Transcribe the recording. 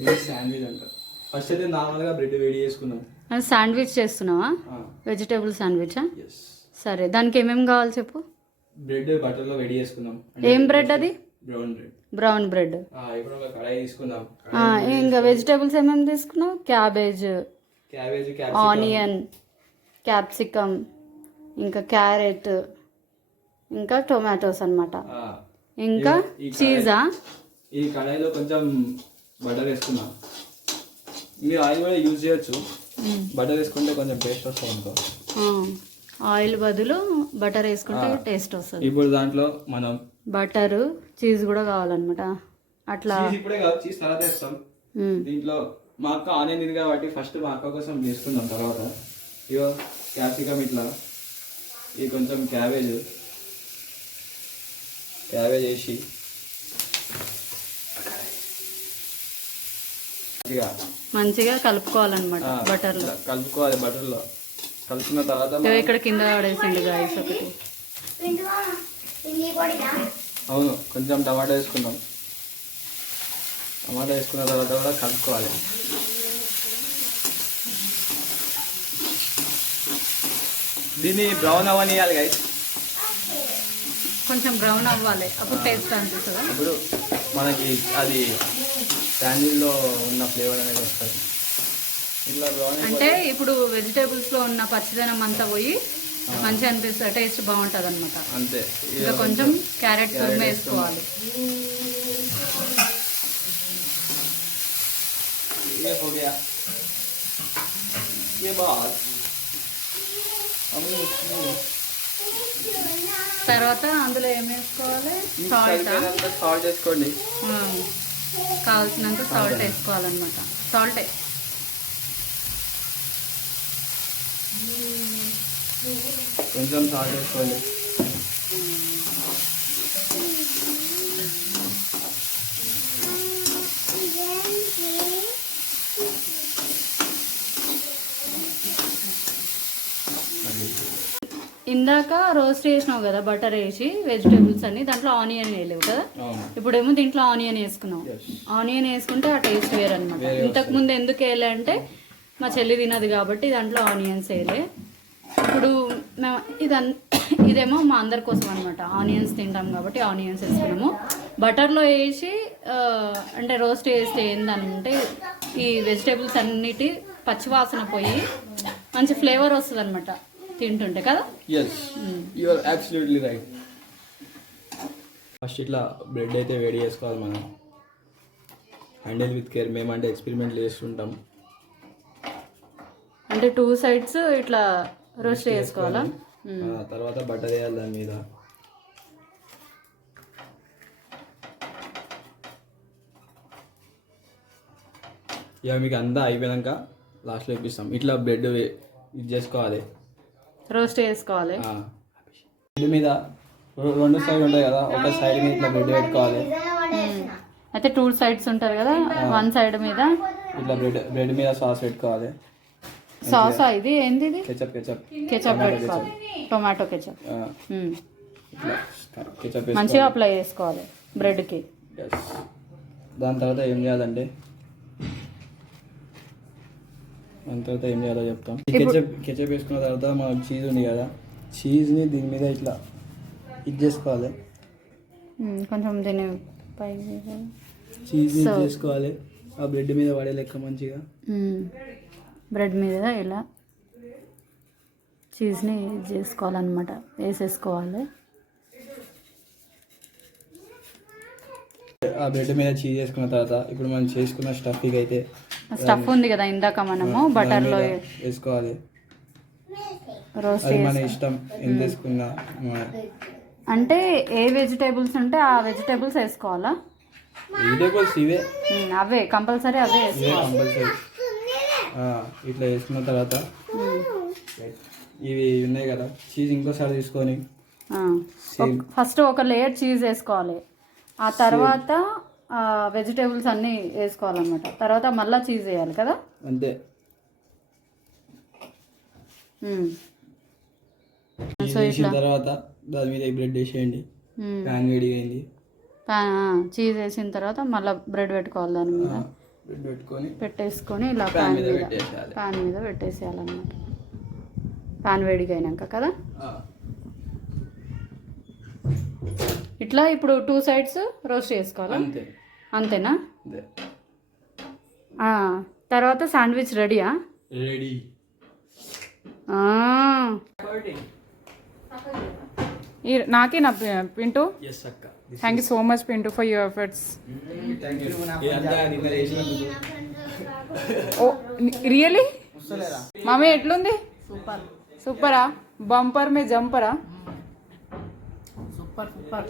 ఇది శాండ్విచ్ అంట. ఫస్ట్ అయితే నార్మల్గా బ్రెడ్ వేడి చేసుకున్నాం. శాండ్విచ్ చేస్తున్నావా? వెజిటేబుల్ శాండ్విచా? ఎస్. సరే, దానికి ఏమేమి కావాలి చెప్పు. బ్రెడ్ బటర్లో వేడి చేసుకున్నాం. ఏం బ్రెడ్ అది? Brown bread. Brown bread. ఇప్పుడు ఒక కడాయి తీసుకున్నాం. ఇంకా వెజిటేబుల్స్ ఏమేమి తీసుకున్నావు? క్యాబేజ్, ఆనియన్, క్యాప్సికమ్, ఇంకా క్యారెట్, ఇంకా టొమాటోస్ అన్నమాట. ఇంకా చీజా. ఈ కడాయిలో కొంచెం బటర్ వేసుకున్నాం. మీరు ఆయిల్ కూడా యూజ్ చేయొచ్చు. బటర్ వేసుకుంటే కొంచెం టేస్ట్ వస్తుంది అనుకో. ఆయిల్ బదులు బటర్ వేసుకుంటే టేస్ట్ వస్తుంది. ఇప్పుడు దాంట్లో మనం బటర్, చీజ్ కూడా కావాలన్నమాట. అట్లా ఇప్పుడే కాదు, చీజ్ తర్వాత వేస్తాం. దీంట్లో మా అక్క ఆనియన్ ఇది కాబట్టి ఫస్ట్ మా అక్క కోసం చేసుకుందాం. తర్వాత ఇగో క్యాప్సికమ్, ఇట్లా ఇది కొంచెం క్యాబేజ్ వేసి మంచిగా కలుపుకోవాలన్నమాట. బటర్లో కలుపుకోవాలి. బటర్లో కలుపుకున్న తర్వాత ఇక్కడ కింద పడేసింది గాయస్ ఒకటి. అవును, కొంచెం టమాటా వేసుకుందాం. టమాటా వేసుకున్న తర్వాత కూడా కలుపుకోవాలి. దీన్ని బ్రౌన్ అవ్వనియాలి గైస్. కొంచెం బ్రౌన్ అవ్వాలి, అప్పుడు టేస్ట్ అనిపిస్తుంది. అప్పుడు మనకి అది శాండ్విచ్లో ఉన్న ఫ్లేవర్ అనేది వస్తుంది. ఇట్లా బ్రౌన్ అంటే ఇప్పుడు వెజిటేబుల్స్లో ఉన్న పచ్చిదనం అంతా పోయి మంచిగా అనిపిస్తుంది, టేస్ట్ బాగుంటుంది అనమాట. అంతే. ఇంకా కొంచెం క్యారెట్ తురుము వేసుకోవాలి. తర్వాత అందులో ఏం వేసుకోవాలి? సాల్ట్ వేసుకోండి. కావాల్సినంత సాల్ట్ వేసుకోవాలన్నమాట. సాల్టే. కొంచెం సాల్ట్ వేసుకోండి. ఇందాక రోస్ట్ చేసినావు కదా బటర్ వేసి వెజిటేబుల్స్ అన్ని, దాంట్లో ఆనియన్ వేయలేవు కదా. ఇప్పుడేమో దీంట్లో ఆనియన్ వేసుకున్నావు. ఆనియన్ వేసుకుంటే ఆ టేస్ట్ వేరే అనమాట. ఇంతకు ముందు ఎందుకు వేయలే అంటే మా చెల్లి తినదు కాబట్టి దాంట్లో ఆనియన్స్ వేయలే. ఇప్పుడు ఇదేమో మా అందరి కోసం అనమాట. ఆనియన్స్ తింటాం కాబట్టి ఆనియన్స్ వేసుకున్నాము. బటర్లో వేసి అంటే రోస్ట్ చేస్తే ఏంటంటే ఈ వెజిటేబుల్స్ అన్నిటి పచ్చివాసన పోయి మంచి ఫ్లేవర్ వస్తుంది అనమాట తింటుంటే కదా. Yes, you are absolutely right. First ఇట్లా బ్రెడ్ అయితే వేడి చేసుకోవాలి మనం. Handle with care. మేమంటే ఎక్స్పెరిమెంట్లు చేస్తుంటాం. అంటే 2 sides ఇట్లా రోస్ట్ చేసుకోవాలా? తర్వాత బటర్ వేయాలి దాని మీద. ఇక మీకు అంతా అయిపోయాక లాస్ట్లో ఇప్పిస్తాం. ఇట్లా బ్రెడ్ ఇది చేసుకోవాలి, రోస్ట్ చేసుకోవాలి. బ్రెడ్ మీద 2 సైడ్ ఉంటాయి కదా, ఒక సైడ్ మీద ఇట్లా బ్రెడ్ పెట్టుకోవాలి. అయితే 2 sides ఉంటారు కదా, 1 side మీద ఇట్లా బ్రెడ్ మీద సాస్ పెట్టుకోవాలి. సాస్ ఇది ఏంది? ఇది కెచప్ పెట్టుకోవాలి. Tomato ketchup. కెచప్ మంచిగా అప్లై చేసుకోవాలి బ్రెడ్కి. దాని తర్వాత ఏం చేయాలంటే చెప్తాం. కెచప్ వేసుకున్న తర్వాత మనకు చీజ్ ఉంది కదా, చీజ్ని దీని మీద ఇట్లా ఇది చేసుకోవాలి. కొంచెం దీన్ని పై చీజ్ని చేసుకోవాలి. ఆ బ్రెడ్ మీద పడే లెక్క మంచిగా బ్రెడ్ మీద ఇలా చీజ్ని చేసుకోవాలన్నమాట, వేసేసుకోవాలి. ఆ బ్రెడ్ మీద చీజ్ వేసుకున్న తర్వాత ఇప్పుడు మనం చేసుకున్న స్టఫింగ్ అయితే స్టఫ్ ఉంది కదా ఇందాక మనము బటర్లో వేసుకోవాలి. రోస్ట్ మన ఇష్టం ఎంత వేసుకున్నా. అంటే ఏ వెజిటేబుల్స్ ఉంటే ఆ వెజిటేబుల్స్ వేసుకోవాలా? వెజిటేబుల్స్ ఇవే, అవే కంపల్సరీ అవే వేసుకోవాలి. కంపల్సరీ. ఇట్లా వేసుకున్న తర్వాత ఇవి ఉన్నాయి కదా, చీజ్ ఇంకోసారి తీసుకొని ఫస్ట్ ఒక లేయర్ చీజ్ వేసుకోవాలి. ఆ తర్వాత వెజిటేబుల్స్ అన్నీ వేసుకోవాలన్నమాట. తర్వాత మళ్ళీ చీజ్ వేయాలి కదా. అంతే. వేసిన తర్వాత దాని మీద బ్రెడ్ వేసేయండి. ప్యాన్ వేడి అయింది. చీజ్ వేసిన తర్వాత మళ్ళీ బ్రెడ్ పెట్టుకోవాలి దాని మీద. బ్రెడ్ పెట్టుకొని పెట్టేసుకొని ఇలా ప్యాన్ ప్యాన్ మీద మీద పెట్టేసేయాలి. ప్యాన్ మీద పెట్టేసేయాలన్నమాట. ప్యాన్ వేడిగా అయినాక కదా. ఇట్లా ఇప్పుడు 2 సైడ్స్ రోస్ట్ చేసుకోవాలా? అంతే. అంతేనా? అంతే. తర్వాత శాండ్విచ్ రెడీయా? రెడీ. నాకే నా పింటూ. ఎస్ అక్క. Thank you so much Pintu for your efforts. Thank you. ఇదంతా నిన్న చేసినందుకు. ఓ రియలీ మమ్మీ ఎట్లుంది? సూపరా? బంపర్ మే జంపరా? Super super.